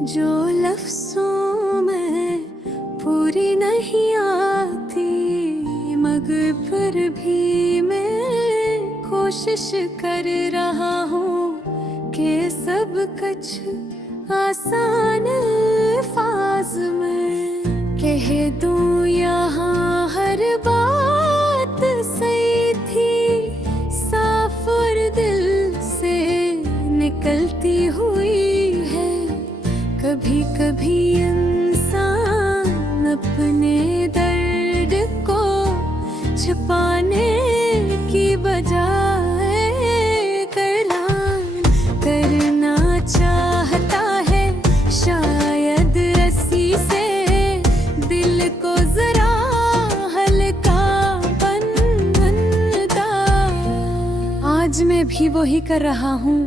जो लफ्ज़ों में पूरी नहीं आती, मगर फिर भी मैं कोशिश कर रहा हूँ कि सब कुछ आसान अल्फाज में कह दूँ। यहाँ हर बात सही थी, साफ और दिल से निकलती हुई है। कभी कभी इंसान अपने दर्द को छुपाने की बजाय करना चाहता है, शायद इसी से दिल को जरा हल्का बनता। आज मैं भी वही कर रहा हूँ,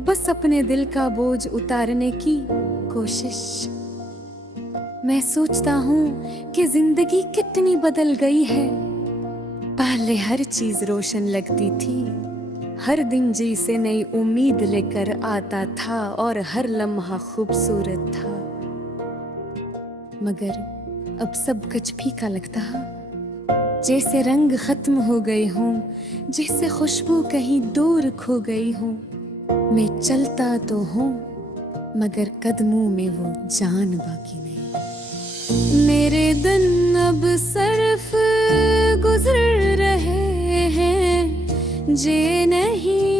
बस अपने दिल का बोझ उतारने की कोशिश। मैं सोचता हूँ कि जिंदगी कितनी बदल गई है। पहले हर चीज रोशन लगती थी, हर दिन जी से नई उम्मीद लेकर आता था और हर लम्हा खूबसूरत था। मगर अब सब कुछ फीका लगता है, जैसे रंग खत्म हो गए हों, जैसे खुशबू कहीं दूर खो गई हो। मैं चलता तो हूँ मगर कदमों में वो जान बाकी नहीं। मेरे दिन अब सिर्फ गुजर रहे हैं, जे नहीं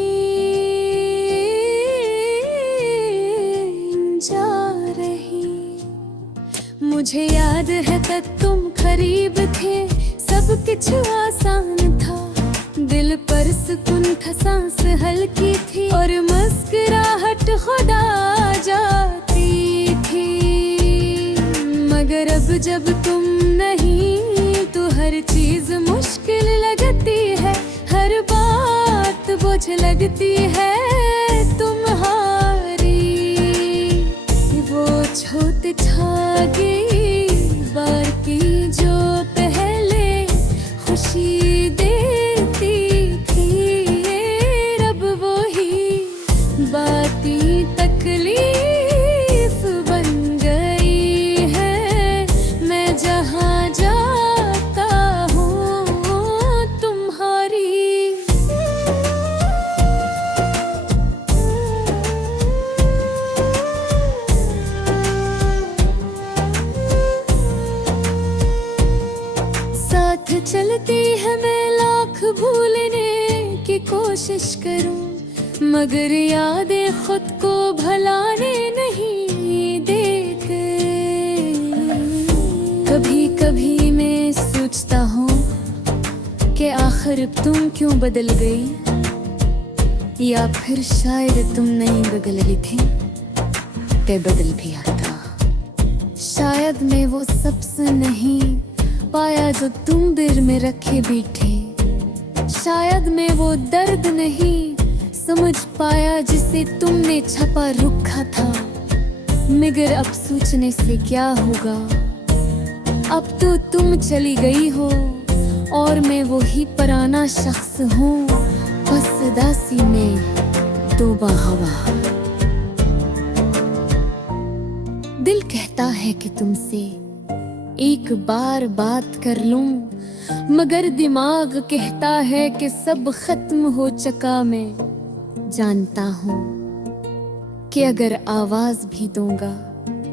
जा रही। मुझे याद है तब तुम करीब थे, सब कुछ आसान था। दिल पर सुकून था, सांस हल्की थी और मुस्कुराहट खुदा जाती थी। मगर अब जब तुम नहीं तो हर चीज मुश्किल लगती है, हर बात बोझ लगती है तुम्हारी। वो छोटे धागे बार की जो पहले खुशी देती थी, अब वो ही बाती तकलीफ बन गई है। मैं जहाँ जाता हूँ तुम्हारी। साथ चलती है मैं लाख भूलने की कोशिश करूं, मगर यादें खुद को भुलाने नहीं देते। कभी कभी मैं सोचता हूँ कि आखिर तुम क्यों बदल गई, या फिर शायद तुम नहीं बदल रही थी ते बदल भी आता। शायद मैं वो सबसे नहीं पाया जो तुम दिल में रखे बैठे, शायद मैं वो दर्द नहीं समझ पाया जिसे तुमने छपा रखा था। मगर अब सोचने से क्या होगा, अब तो तुम चली गई हो और मैं वही पुराना शख्स हूँ, बस दासी में तौबा हवा। दिल कहता है कि तुमसे एक बार बात कर लूं, मगर दिमाग कहता है कि सब खत्म हो चुका। मैं जानता हूँ कि अगर आवाज भी दूंगा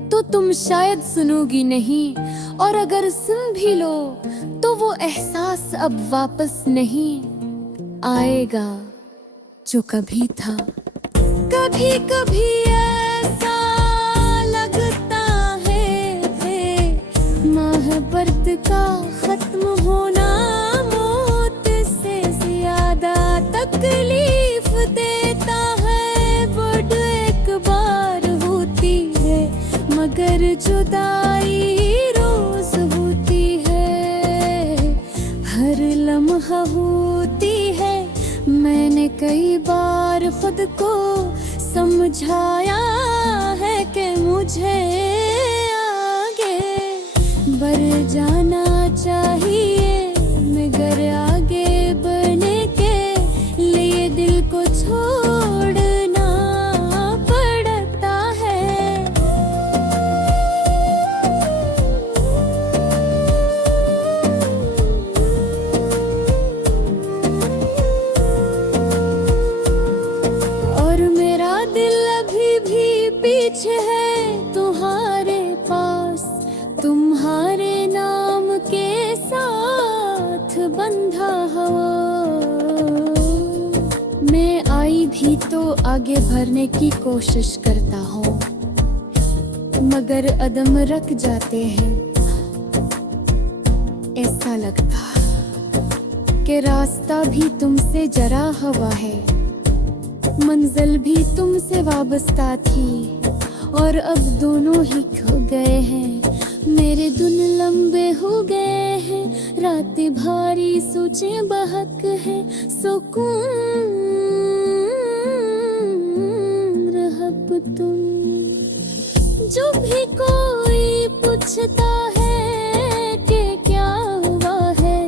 तो तुम शायद सुनोगी नहीं, और अगर सुन भी लो तो वो एहसास अब वापस नहीं आएगा जो कभी था। कभी कभी ऐसा लगता है मोहब्बत का खत्म होना मौत से ज्यादा तकलीफ देता है। बड़ एक बार होती है मगर जुदाई रोज होती है, हर लम्हा होती है। मैंने कई बार खुद को समझाया है कि मुझे बढ़ जाना चाहिए, मगर आगे बढ़ने के लिए दिल को छोड़ना पड़ता है। को आगे भरने की कोशिश करता हूँ, मगर अदम रख जाते हैं। ऐसा लगता कि रास्ता भी तुमसे जरा हवा है, मंजिल भी तुमसे वाबस्ता थी, और अब दोनों ही खो गए हैं। मेरे दिन लंबे हो गए हैं, रातें भारी, सोचें बहक है, सुकून रहब तुम। जो भी कोई पूछता है कि क्या हुआ है,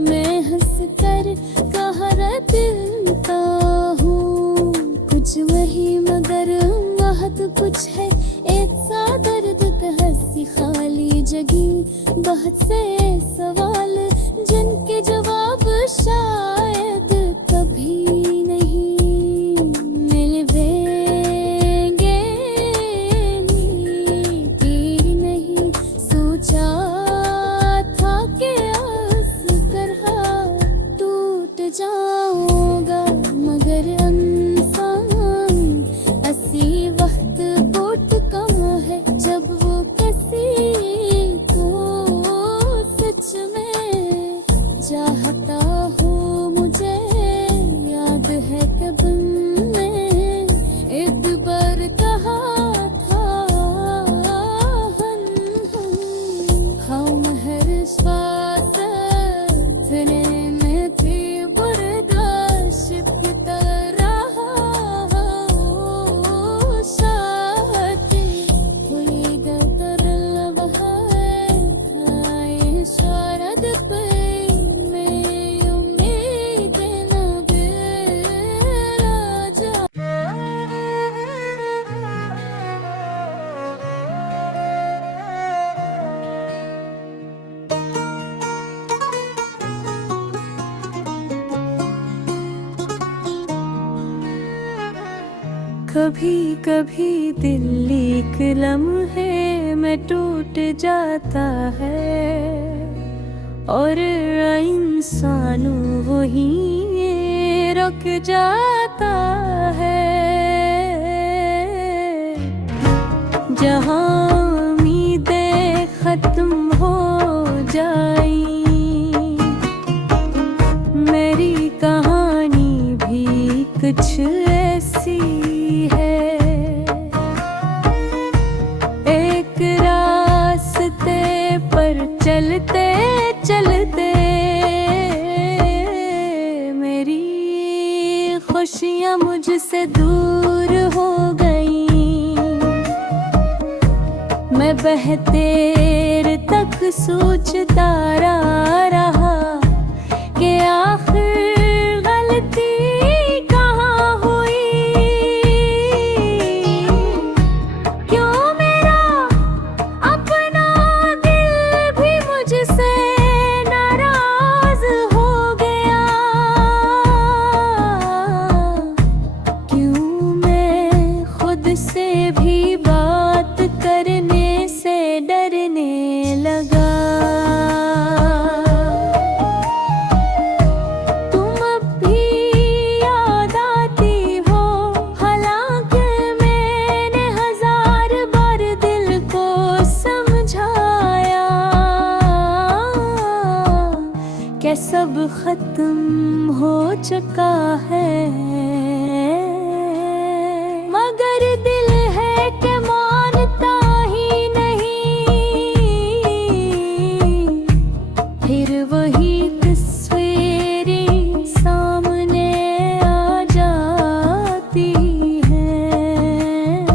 मैं हंस कर कहा रहता हूँ कुछ वही, मगर बहुत कुछ है। ऐसा दर्द हंसी खाली जगी, बहुत से सवाल जिनके जवाब शायद कभी नहीं मिलेंगे। नीति नहीं सोचा था कि आस तरह टूट जाऊंगा, मगर इंसान ऐसी वक्त बहुत कम है, जब वो किसी को सच में चाहता हो। मुझे याद है कब मैं एक बार कहा था, हम हर श्वास लेने में थी बर्दाश्त की तरह। शादी हुई गदर लम्हा है, शारद पे मेरी उम्मीद न बेरा जा। कभी कभी दिल एक लम्हे में टूट जाता है, और इंसान वही रुक जाता है। जहाँ उम्मीदें खत्म हो जाई, मेरी कहानी भी कुछ ऐसी है। एक रास्ते पर चलते चलते मेरी खुशियाँ मुझसे दूर हो गईं। मैं बहतेर तक सोचता रहा कि आखिर गलती कहाँ हुई, क्यों मेरा अपना दिल भी मुझसे नाराज हो गया, क्यों मैं खुद से भी बात करने से डरने लगा। तुम अब भी याद आती हो, हालांकि मैंने हजार बार दिल को समझाया कि सब खत्म हो चुका है, मगर दिल है कि मानता ही नहीं। फिर वही तस्वीरें सामने आ जाती हैं,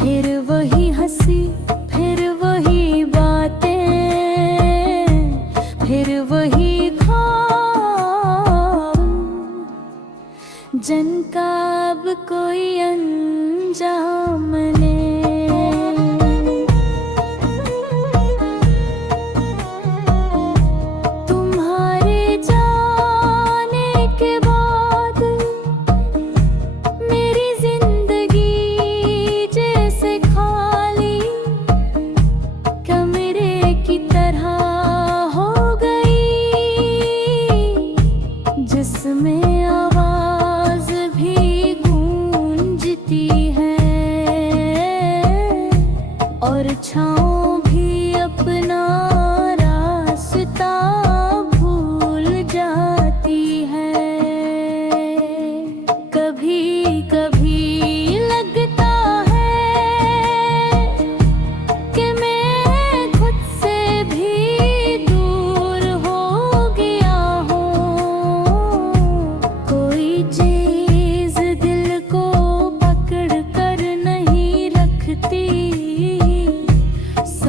फिर वही हंसी, फिर वही बातें, फिर वही ख्वाब।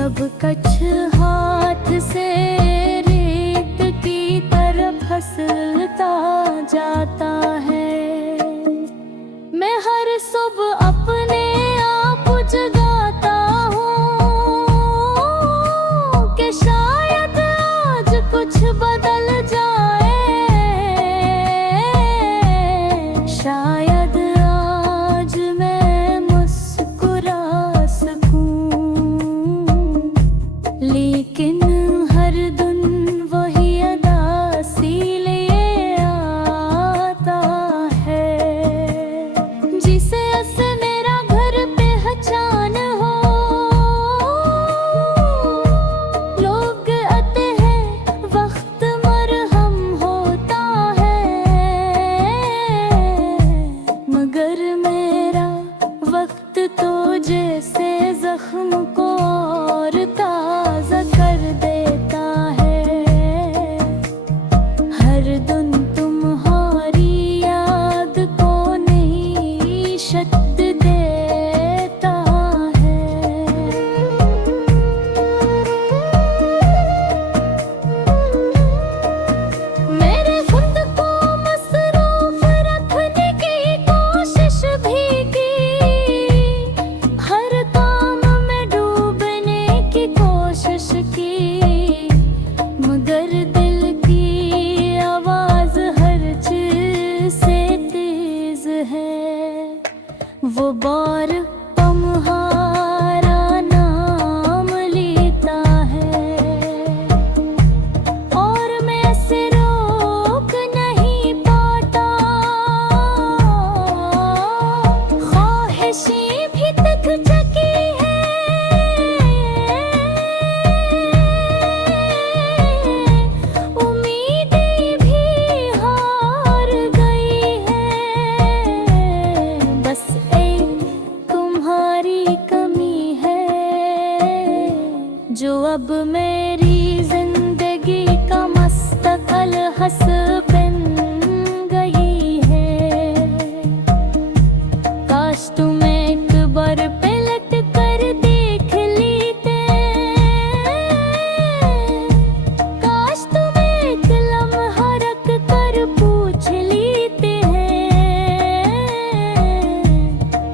सब कछ हाथ से रेत की तरह फिसलता जाता है। मैं हर सुबह अपने आप जगाता हूँ कि शायद आज कुछ बदल जाए, शायद आज मैं मुस्कुरा सकूं। लेकिन हर दिन वही अदासी लिए आता है, जिसे ऐसे मेरा घर पहचान हो। लोग आते हैं, वक्त मरहम होता है, मगर मेरा वक्त तो जैसे जख्म को और ताज़ा कर देता है। हर दिन तुम्हारी याद को नई शक्ति देता है। मेरे खुद को मसरूफ रखने की कोशिश भी की, हर काम में डूबने की कोशिश की, मगर दिल की आवाज हर चीज से तेज है। वो बार तुम्हारा नाम लेता है और मैं से रोक नहीं पाता। ख्वाहिशें भी तक चकी है, उम्मीदें भी हार गई है। बस एक तुम्हारी कमी है, जो अब मेरी जिंदगी का मस्तकल हंस बन गई है। काश तुम एक बार पलट कर देख लेते, काश तुम एक लम्हा रख कर पूछ लेते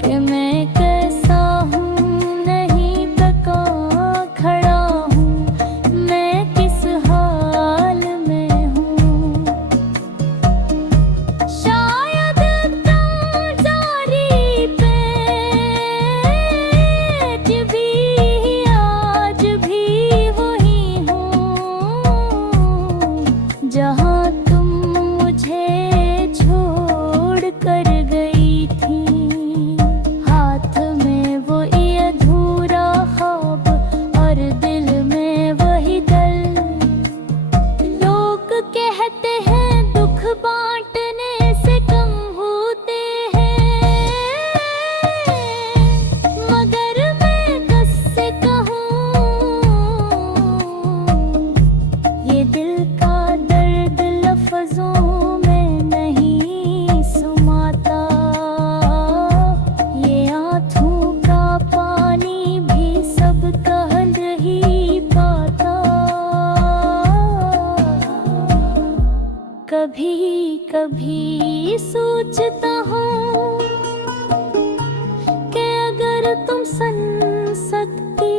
कि मैं कैसा हूँ, नहीं तका खड़ा हूँ, मैं किस हाल में हूँ। शायद तुम जारी पे आज भी वही हूँ, जहाँ तुम मुझे छोड़ कर गई थी। हाथ में वो ये अधूरा ख्वाब और दिल में वही दर्द। लोग कहते हैं दुख बांटने से कम होते हैं, मगर मैं किससे कहूँ, ये दिल का दर्द लफ्जों में नहीं समाता। ये आँखों का पानी भी सब कह नहीं पाता। कभी कभी सोचता हूँ कि अगर तुम सुन सकती,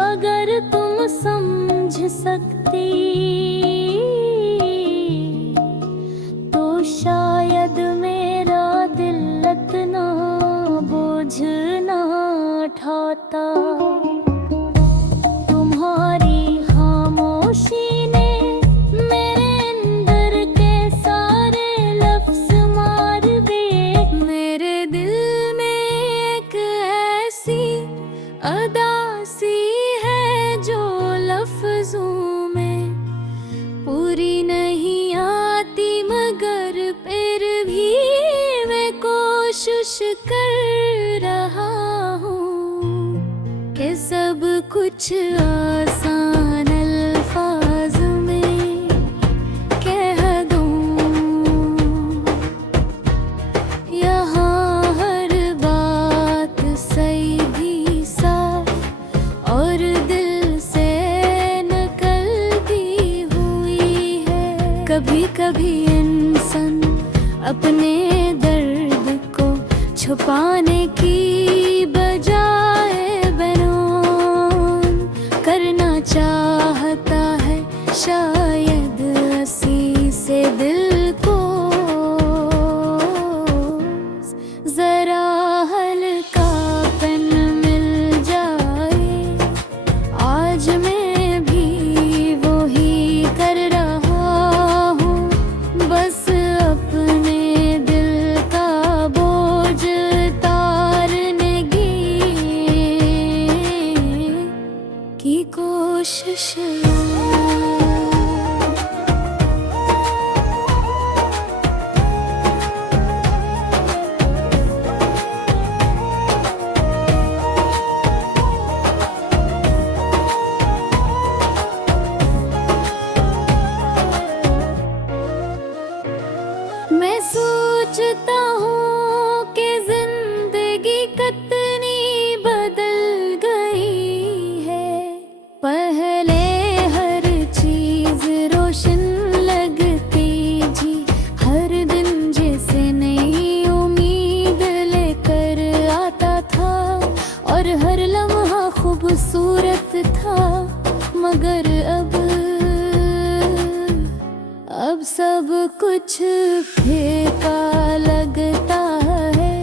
अगर तुम समझ सकती, तो शायद मेरा दिल इतना बोझ ना उठाता। तुम्हारी खामोशी ने मेरे अंदर के सारे लफ्ज मार दिए। मेरे दिल में एक ऐसी अदासी है जो लफ्जों में पूरी नहीं आती, मगर फिर भी मैं कोशिश कर रहा हूँ कि सब कुछ आसान अल्फाज में कह दूँ। यहाँ हर बात सही भी साफ और कभी कभी इंसान अपने दर्द को छुपाने की बजाय बयान करना चाहता है शायद हंसी से दिल को जरा हल्का पेन मिल जाए। आज मैं भी वो ही कर रहा हूँ, बस अपने दिल का बोझ तारने की कोशिश। मैं सोचता हूँ कि जिंदगी कितनी बदल गई है। पहले हर चीज रोशन लगती जी, हर दिन जैसे नई उम्मीद लेकर आता था और हर लम्हा खूबसूरत था। मगर अब सब कुछ फीका लगता है,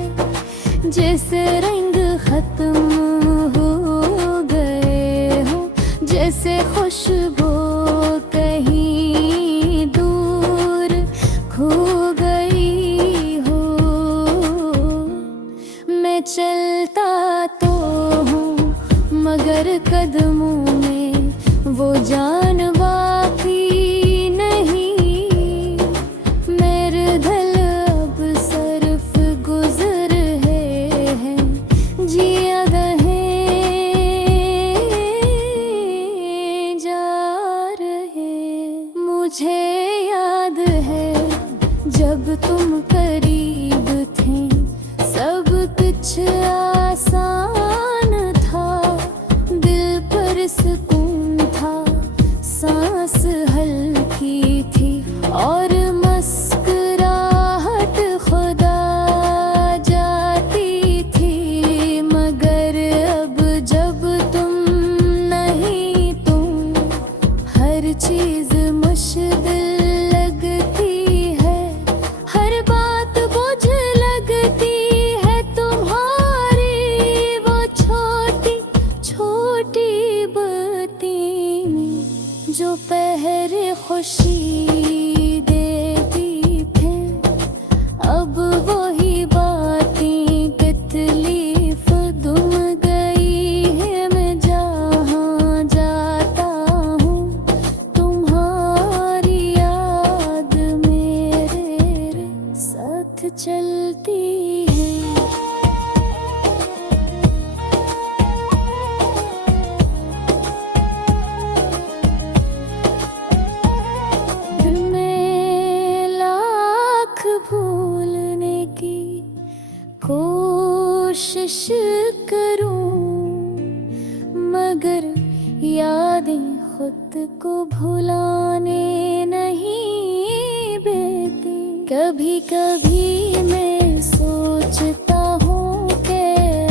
जैसे रंग खत्म हो गए हो, जैसे खुशबू कहीं दूर खो गई हो। मैं चलता तो हूँ मगर कदमों में वो जान बाकी मुझे याद है जब तुम करीब थे, सब कुछ आसान था, दिल पर सुकून था, सांस हल्की थी और मुस्कुराहट खुदा जाती थी। मगर अब जब तुम नहीं, तुम हर चीज मुश्किल लगती है, हर बात बोझ लगती है। तुम्हारी वो छोटी छोटी बातें जो पहले खुशी देती थे, अब वही बातें तकलीफ दुम गई है। मैं जहाँ जाता हूँ साथ चलती है। दिल में लाख भूलने की कोशिश करूं, मगर यादें खुद को भुलाने नहीं देती। कभी कभी मैं सोचता हूँ कि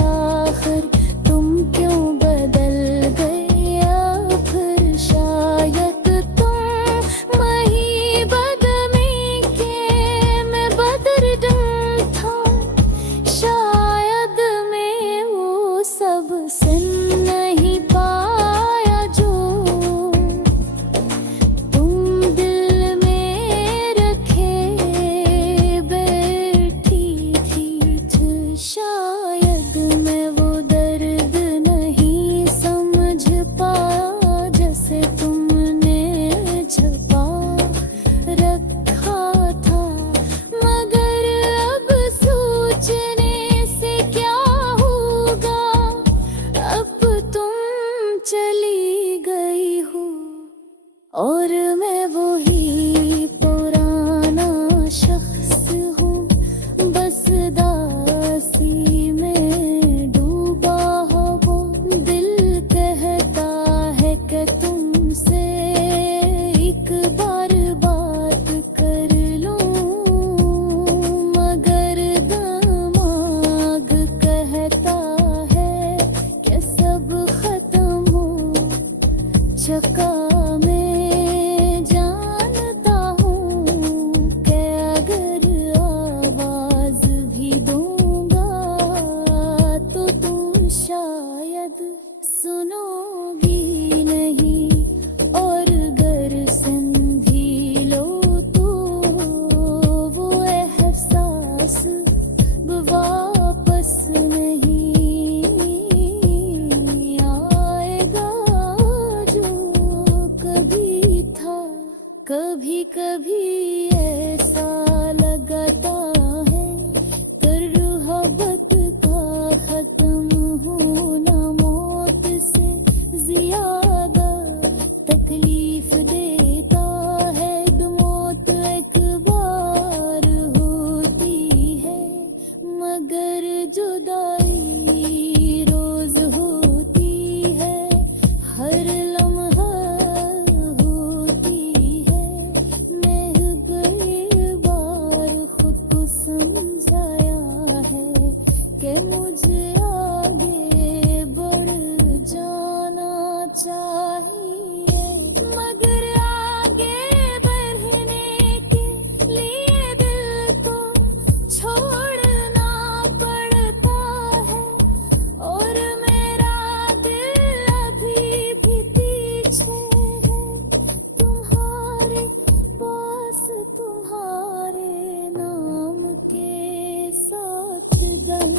आखिर तुम क्यों बदल गए, या फिर शायद तुम वही बदमी के मैं बदरदम था। शायद मैं वो सब सुन नहीं पाया जो तुम दिल में रखे बैठी थी। शायद मैं वो दर्द नहीं समझ पाया जैसे तुमने छुपा रखा था। मगर अब सोचने से क्या होगा, अब तुम चली गई हो और मैं वही पुराना शख्स हूँ, बस दासी में डूबा हो। वो दिल कहता है कि तुमसे एक बार बात चका मैं जानता हूँ कि अगर आवाज भी दूंगा तो तुम शायद सुनोगी नहीं, और अगर सुन भी लो तो वो एहसास वापस नहीं आएगा जो कभी था। कभी कभी ऐसा लगता है तरहबत का खत्म होना मौत से ज्यादा तकलीफ देता है। मौत एक बार होती है मगर जुदाई रोज होती है, हर लम्हा होती है। मैं कई बार खुद को समझाया है कि मुझे आगे बढ़ जाना चाहिए, मगर आगे बढ़ने के लिए दिल को छोड़ना पड़ता है, और मेरा दिल अभी भी पीछे है तुम्हारे पास, तुम्हारे नाम के साथ गम